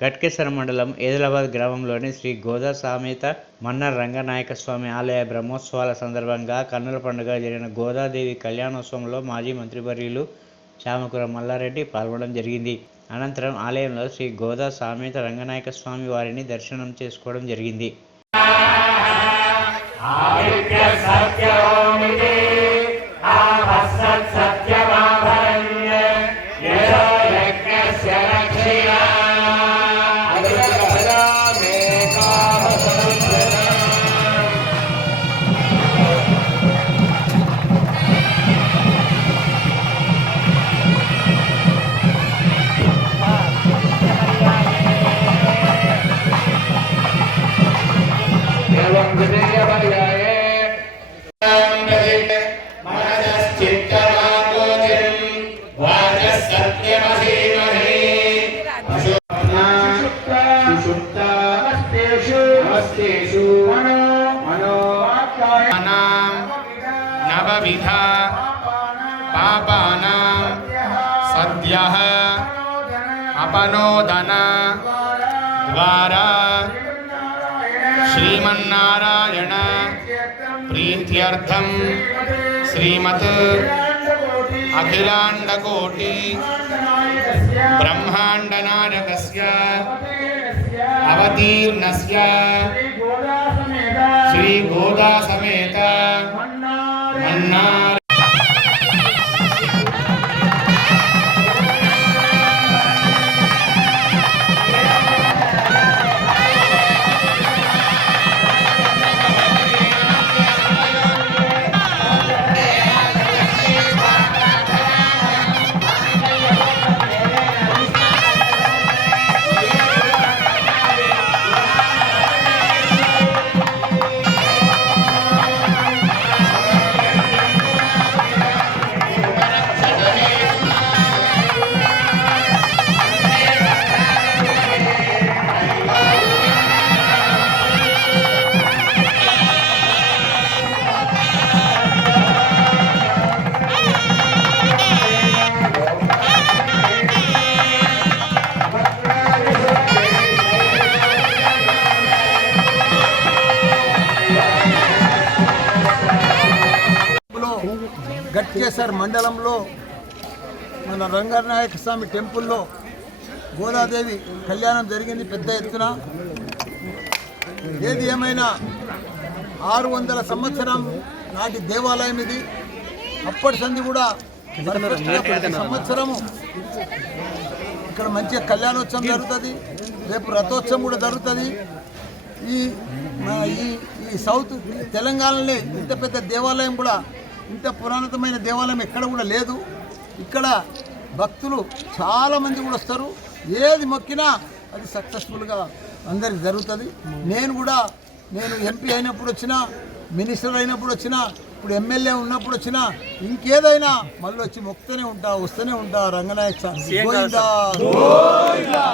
గట్కేశ్వర మండలం ఏదిలాబాద్ గ్రామంలోని శ్రీ గోదా సామేత మన్నర్ రంగనాయక స్వామి ఆలయ బ్రహ్మోత్సవాల సందర్భంగా కన్నుల పండుగ జరిగిన గోదాదేవి కళ్యాణోత్సవంలో మాజీ మంత్రివర్యులు చామకూర మల్లారెడ్డి పాల్గొనడం జరిగింది. అనంతరం ఆలయంలో శ్రీ గోదా సామేత రంగనాయక స్వామి వారిని దర్శనం చేసుకోవడం జరిగింది. नवविधा पापानां सद्यः अपनोदन द्वारा श्रीमन्नारायण प्रीत्यर्थं श्रीमत् अखिलाण्डकोटि ब्रह्माण्डनायकस्य अवतीर्णस्य श्रीगोदासमेत గట్కేసర్ మండలంలో మన రంగనాయక స్వామి టెంపుల్లో గోదాదేవి కళ్యాణం జరిగింది పెద్ద ఎత్తున. ఏది ఏమైనా ఆరు వందల సంవత్సరం నాటి దేవాలయం ఇది. అప్పటి సంది కూడా సంవత్సరము ఇక్కడ మంచిగా కళ్యాణోత్సవం జరుగుతుంది. రేపు రథోత్సవం కూడా జరుగుతుంది. ఈ ఈ ఈ సౌత్ తెలంగాణలో ఇంత పెద్ద దేవాలయం కూడా ఇంత పురాతనమైన దేవాలయం ఎక్కడ కూడా లేదు. ఇక్కడ భక్తులు చాలామంది కూడా వస్తారు. ఏది మొక్కినా అది సక్సెస్ఫుల్గా అందరికి జరుగుతుంది. నేను కూడా నేను ఎంపీ అయినప్పుడు వచ్చినా మినిస్టర్ అయినప్పుడు వచ్చినా ఇప్పుడు ఎమ్మెల్యే ఉన్నప్పుడు వచ్చినా ఇంకేదైనా మళ్ళీ వచ్చి మొక్కుతూనే ఉంటా వస్తూనే ఉంటా రంగనాయక. గోవిందా.